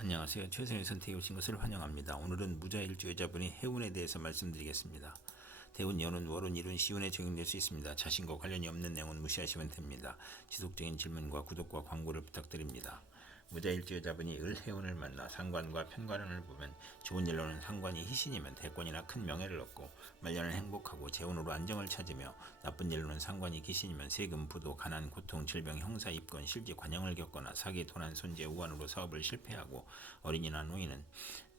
안녕하세요. 최선의 선택에 오신 것을 환영합니다. 오늘은 무자일주 여자분의 해운에 대해서 말씀드리겠습니다. 대운, 연운, 월운, 일운, 시운에 적용될 수 있습니다. 자신과 관련이 없는 내용은 무시하시면 됩니다. 지속적인 질문과 구독과 광고를 부탁드립니다. 무자일주 여자분이 을, 해운을 만나 상관과 편관운을 보면 좋은 일로는 상관이 희신이면 대권이나 큰 명예를 얻고 말년은 행복하고 재운으로 안정을 찾으며 나쁜 일로는 상관이 기신이면 세금, 부도, 가난, 고통, 질병, 형사, 입건, 실직, 관영을 겪거나 사기, 도난, 손재, 우환으로 사업을 실패하고 어린이나 노인은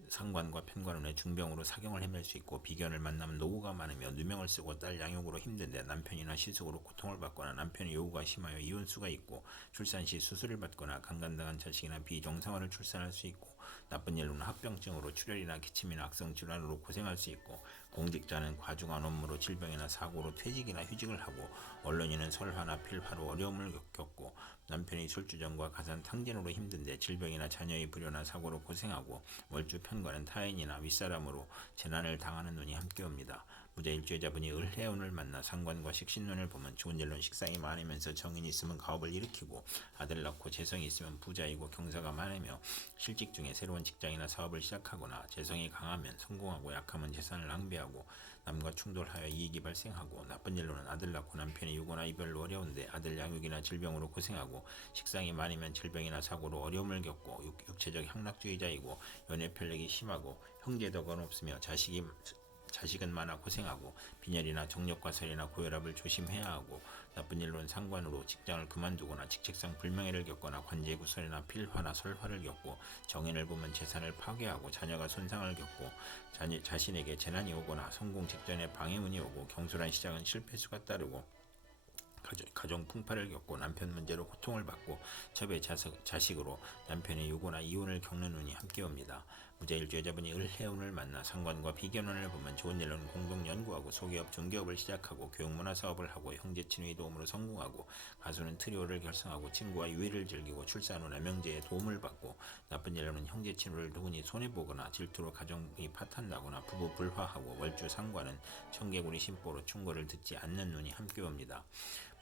상관과 편관운의 중병으로 사경을 헤맬 수 있고 비견을 만나면 노고가 많으며 누명을 쓰고 딸 양육으로 힘든데 남편이나 시숙으로 고통을 받거나 남편의 요구가 심하여 이혼수가 있고 출산 시 수술을 받거나 강간당한 자식이나 비정상화를 출산할 수 있고 나쁜 일로는 합병증으로 출혈이나 기침이나 악성 질환으로 고생할 수 있고 공직자는 과중한 업무로 질병이나 사고로 퇴직이나 휴직을 하고 언론인은 설화나 필화로 어려움을 겪고 남편이 술주정과 가산 탕진으로 힘든데 질병이나 자녀의 불효나 사고로 고생하고 월주 편관은 타인이나 윗사람으로 재난을 당하는 운이 함께 옵니다. 무자일주 여자분이 을, 해운을 만나 상관과 식신운을 보면 좋은 일로는 식상이 많으면서 정인이 있으면 가업을 일으키고 아들 낳고 재성이 있으면 부자이고 경사가 많으며 실직 중에 새로운 직장이나 사업을 시작하거나 재성이 강하면 성공하고 약하면 재산을 낭비하고 남과 충돌하여 이익이 발생하고 나쁜 일로는 아들 낳고 남편이 유고나 이별로 어려운데 아들 양육이나 질병으로 고생하고 식상이 많으면 질병이나 사고로 어려움을 겪고 육체적 향락주의자이고 연애 편력이 심하고 형제덕은 없으며 자식은 많아 고생하고 빈혈이나 정력과설이나 고혈압을 조심해야 하고 나쁜 일로는 상관으로 직장을 그만두거나 직책상 불명예를 겪거나 관제구설이나 필화나 설화를 겪고 정인을 보면 재산을 파괴하고 자녀가 손상을 겪고 자신에게 재난이 오거나 성공 직전에 방해운이 오고 경솔한 시작은 실패수가 따르고 가정 풍파를 겪고 남편 문제로 고통을 받고 첩의 자식으로 남편의 유고나 이혼을 겪는 운이 함께 옵니다. 무자일주 여자분이 을, 해운을 만나 상관과 비견운을 보면 좋은 일로는 공동 연구하고 소기업, 중개업을 시작하고 교육문화 사업을 하고 형제 친구의 도움으로 성공하고 가수는 트리오를 결성하고 친구와 유해를 즐기고 출산 후 남형제의 도움을 받고 나쁜 일로는 형제 친구를 누구니 손해보거나 질투로 가정이 파탄나거나 부부 불화하고 월주 상관은 청개구리 심보로 충고를 듣지 않는 운이 함께 옵니다.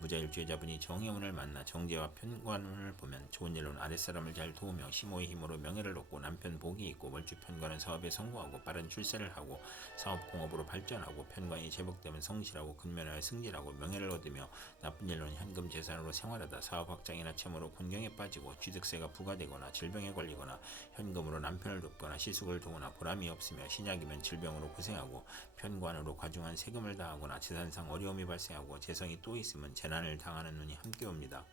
무자일주 여자분이 정해운을 만나 정제와 편관운을 보면 좋은 일로는 아랫사람을 잘 도우며 시모의 힘으로 명예를 얻고 남편 복이 있고 월주 편관은 사업에 성공하고 빠른 출세를 하고 사업 공업으로 발전하고 편관이 제복되면 성실하고 근면하여 승진하고 명예를 얻으며 나쁜 일로는 현금 재산으로 생활하다 사업 확장이나 채무로 곤경에 빠지고 취득세가 부과되거나 질병에 걸리거나 현금으로 남편을 돕거나 시숙을 도우나 보람이 없으며 신약이면 질병으로 고생하고 편관으로 과중한 세금을 다하거나 재산상 어려움이 발생하고 재성이 또 있으면 재난을 당하는 운이 함께 옵니다.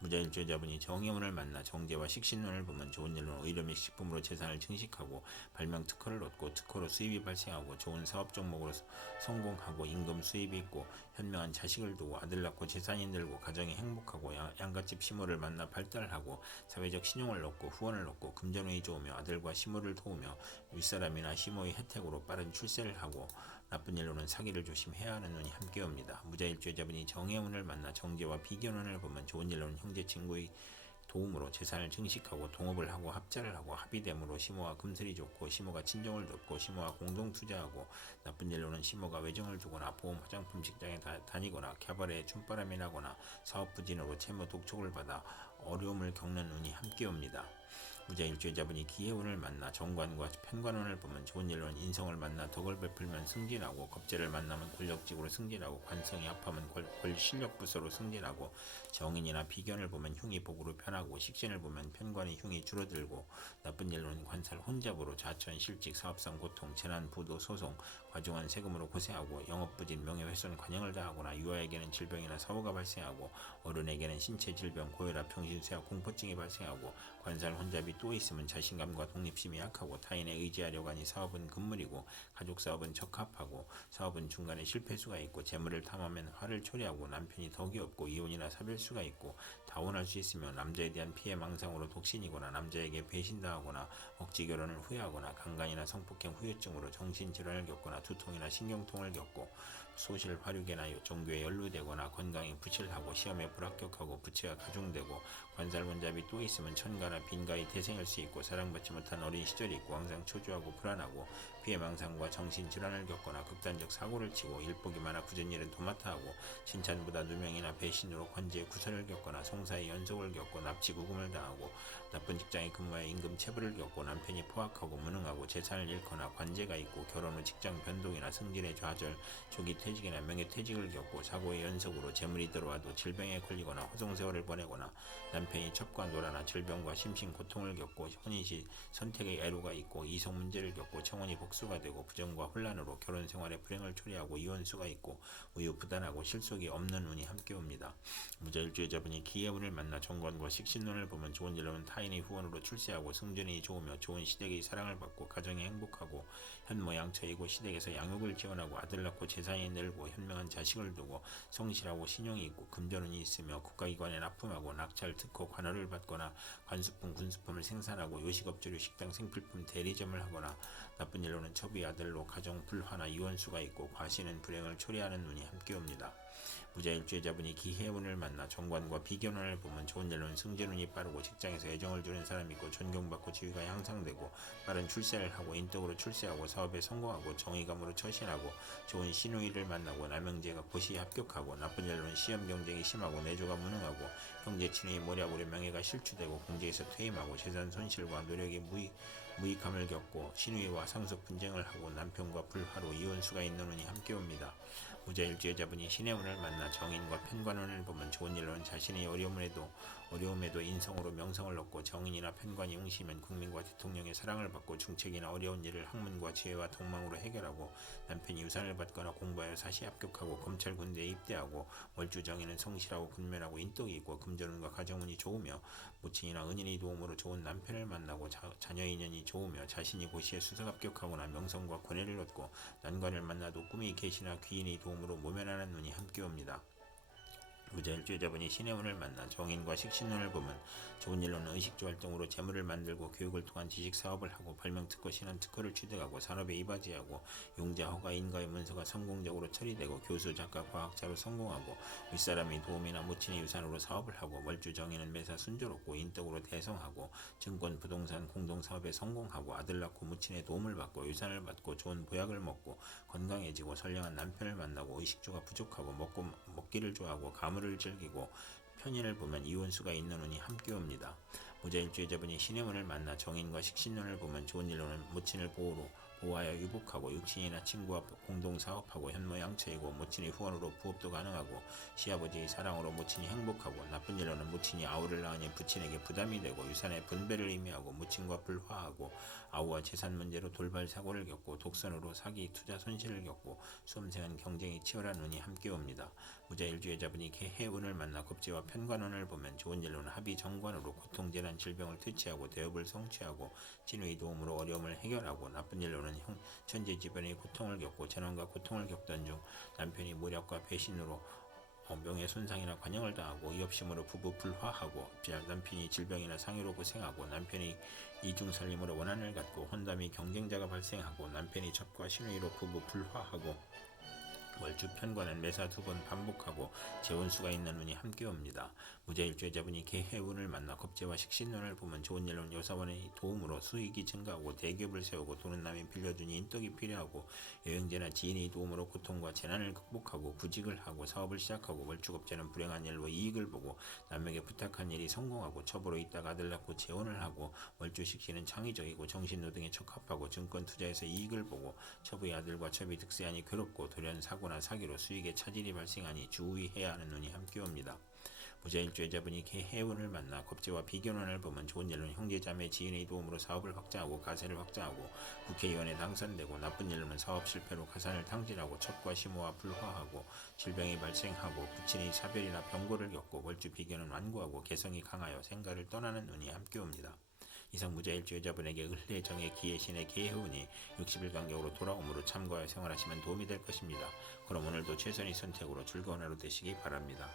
무자일주 여자분이 정해운을 만나 정제와 식신운을 보면 좋은 일로는 의료및 식품으로 재산을 증식하고 발명 특허를 얻고 특허로 수입이 발생하고 좋은 사업 종목으로 성공하고 임금 수입이 있고 현명한 자식을 두고 아들 낳고 재산이 늘고 가정이 행복하고 양갓집 시모를 만나 발달하고 사회적 신용을 얻고 후원을 얻고 금전운이 좋으며 아들과 시모를 도우며 윗사람이나 시모의 혜택으로 빠른 출세를 하고 나쁜 일로는 사기를 조심해야 하는 운이 함께 옵니다. 무자일주 여자분이 정해운을 만나 정제와 비견운을 보면 좋은 일로는 형제 친구의 도움으로 재산을 증식하고 동업을 하고 합자를 하고 합의됨으로 시모와 금슬이 좋고 시모가 친정을 돕고 시모와 공동 투자하고 나쁜 일로는 시모가 외정을 두거나 보험 화장품 직장에 다니거나 캬바레에 춤바람이 나거나 사업 부진으로 채무 독촉을 받아 어려움을 겪는 운이 함께 옵니다. 무자일주 여자분이 기해운을 만나 정관과 편관운을 보면 좋은 일로는 인성을 만나 덕을 베풀면 승진하고 겁재를 만나면 권력직으로 승진하고 관성이 합하면 실력부서로 승진하고 정인이나 비견을 보면 흉이 복으로 편하고 식신을 보면 편관의 흉이 줄어들고 나쁜 일로는 관살 혼잡으로 자천, 실직, 사업상 고통, 재난, 부도, 소송, 과중한 세금으로 고생하고 영업부진, 명예훼손, 관영을 다하거나 유아에게는 질병이나 사고가 발생하고 어른에게는 신체 질병, 고혈압, 병신쇠약, 공포증이 발생하고 관살 혼잡이 또 있으면 자신감과 독립심이 약하고 타인에 의지하려고 하니 사업은 금물이고 가족 사업은 적합하고 사업은 중간에 실패수가 있고 재물을 탐하면 화를 초래하고 남편이 덕이 없고 이혼이나 사별수가 있고 다원할 수 있으며 남자에 대한 피해 망상으로 독신이거나 남자에게 배신당하거나 억지 결혼을 후회하거나 강간이나 성폭행 후유증으로 정신질환을 겪거나 두통이나 신경통을 겪고 소실 화류계나 종교에 연루되거나 건강에 부실하고 시험에 불합격하고 부채가 가중되고 관살본잡이 또 있으면 천가나 빈가에 태생할 수 있고 사랑받지 못한 어린 시절이 있고 항상 초조하고 불안하고 피해망상과 정신질환을 겪거나 극단적 사고를 치고 일복이 많아 굳은 일은 도맡아 하고 칭찬보다 누명이나 배신으로 관제의 구설을 겪거나 송사의 연속을 겪고 납치구금을 당하고 나쁜 직장에 근무하여 임금 체불을 겪고 남편이 포악하고 무능하고 재산을 잃거나 관제가 있고 결혼 후 직장 변동이나 승진의 좌절, 조기 퇴직이나 명예퇴직을 겪고 사고의 연속으로 재물이 들어와도 질병에 걸리거나 호송세월을 보내거나 남편이 첩과 노라나 질병과 심신 고통을 겪고 혼인시 선택의 애로가 있고 이성 문제를 겪고 청혼이 복수가 되고 부정과 혼란으로 결혼 생활에 불행을 초래하고 이혼수가 있고 우유부단하고 실속이 없는 운이 함께 옵니다. 무자일주의자분이 기의 운을 만나 정관과 식신운을 보면 좋은 일로는 타인의 후원으로 출세하고 승전이 좋으며 좋은 시댁의 사랑을 받고 가정이 행복하고 현모양처이고 시댁에서 양육을 지원하고 아들 낳고 재산이 늘고 현명한 자식을 두고 성실하고 신용이 있고 금전운이 있으며 국가기관에 납품하고 낙찰 특허 관할을 받거나 관수품 군수품을 생산하고 요식업조류 식당 생필품 대리점을 하거나 나쁜 일로는 첩의 아들로 가정 불화나 이혼수가 있고 과신은 불행을 초래하는 운이 함께 옵니다. 무자일주의자분이 기해운을 만나 정관과 비견운을 보면 좋은 일로는 승진운이 빠르고 직장에서 애정을 주는 사람이 있고 존경받고 지위가 향상되고 빠른 출세를 하고 인덕으로 출세하고 사업에 성공하고 정의감으로 처신하고 좋은 신우이를 만나고 남영제가 고시에 합격하고 나쁜 일로는 시험 경쟁이 심하고 내조가 무능하고 형제 친의 모략으로 명예가 실추되고 공제에서 퇴임하고 재산 손실과 노력이 무익함을 겪고 신우이와 상속 분쟁을 하고 남편과 불화로 이혼수가 있는 운이 함께 옵니다. 무자일주의자분이 신의 운을 만나 정인과 편관운을 보면 좋은 일로는 자신의 어려움에도 인성으로 명성을 얻고 정인이나 편관이 응시면 국민과 대통령의 사랑을 받고 중책이나 어려운 일을 학문과 지혜와 동망으로 해결하고 남편이 유산을 받거나 공부하여 사시 합격하고 검찰 군대에 입대하고 월주정인은 성실하고 근면하고 인덕이 있고 금전운과 가정운이 좋으며 모친이나 은인의 도움으로 좋은 남편을 만나고 자녀 인연이 좋으며 자신이 고시에 수석 합격하거나 명성과 권혜를 얻고 난관을 만나도 꿈이 계시나 귀인의 도움으로 모면하는 운이 함께 옵니다. 무자일주의자분이 신의 운을 만나 정인과 식신운을 보면 좋은 일로는 의식주 활동으로 재물을 만들고 교육을 통한 지식 사업을 하고 발명특허 신한특허를 취득하고 산업에 이바지하고 용자 허가 인가의 문서가 성공적으로 처리되고 교수 작가 과학자로 성공하고 윗사람의 도움이나 모친의 유산으로 사업을 하고 월주 정인은 매사 순조롭고 인덕으로 대성하고 증권 부동산 공동사업에 성공하고 아들 낳고 모친의 도움을 받고 유산을 받고 좋은 보약을 먹고 건강해지고 선량한 남편을 만나고 의식주가 부족하고 먹기를 좋아하고 가물을 즐기고 편인을 보면 이혼수가 있는 운이 함께 옵니다. 무자일주의자분이 신의 운을 만나 정인과 식신운을 보면 좋은 일로는 모친을 보호하여 유복하고 육신이나 친구와 공동사업하고 현모양처이고 모친의 후원으로 부업도 가능하고 시아버지의 사랑으로 모친이 행복하고 나쁜 일로는 모친이 아우를 낳으니 부친에게 부담이 되고 유산의 분배를 의미하고 모친과 불화하고 아우와 재산 문제로 돌발 사고를 겪고 독선으로 사기 투자 손실을 겪고 수험생은 경쟁이 치열한 운이 함께 옵니다. 무자일주의자분이 개해운을 만나 겁재와 편관운을 보면 좋은 일로는 합의 정관으로 고통재난 질병을 퇴치하고 대업을 성취하고 진의 도움으로 어려움을 해결하고 나쁜 일로는 천재지변의 고통을 겪고 재난과 고통을 겪던 중 남편이 모략과 배신으로 명예손상이나 관영을 당하고 이업심으로 부부 불화하고 남편이 질병이나 상해로 고생하고 남편이 이중살림으로 원한을 갖고 혼담이 경쟁자가 발생하고 남편이 첩과 신우이로 부부 불화하고 월주 편관은 매사 2번 반복하고 재혼수가 있는 운이 함께 옵니다. 무자일주의자분이 개해운을 만나 겁재와 식신운을 보면 좋은 일로는 여사원의 도움으로 수익이 증가하고 대기업을 세우고 돈은 남이 빌려주니 인덕이 필요하고 여행제나 지인의 도움으로 고통과 재난을 극복하고 구직을 하고 사업을 시작하고 월주겁재는 불행한 일로 이익을 보고 남에게 부탁한 일이 성공하고 첩으로 있다가 아들 낳고 재혼을 하고 월주식신은 창의적이고 정신노동에 적합하고 증권 투자에서 이익을 보고 첩의 아들과 첩이 득세하니 괴롭고 돌연 사고나 사기로 수익에 차질이 발생하니 주의해야 하는 운이 함께 옵니다. 무자일주의자분이 개해운을 만나 겁재와 비견운을 보면 좋은 일로는 형제자매 지인의 도움으로 사업을 확장하고 가세를 확장하고 국회의원에 당선되고 나쁜 일로는 사업 실패로 가산을 탕진하고 첩과 시모와 불화하고 질병이 발생하고 부친의 사별이나 병고를 겪고 월주 비견은 완고하고 개성이 강하여 생가를 떠나는 운이 함께 옵니다. 이상 무자일주의자분에게 을해 정해 기해 신의 개해운이 60일 간격으로 돌아오므로 참고하여 생활하시면 도움이 될 것입니다. 그럼 오늘도 최선의 선택으로 즐거운 하루 되시기 바랍니다.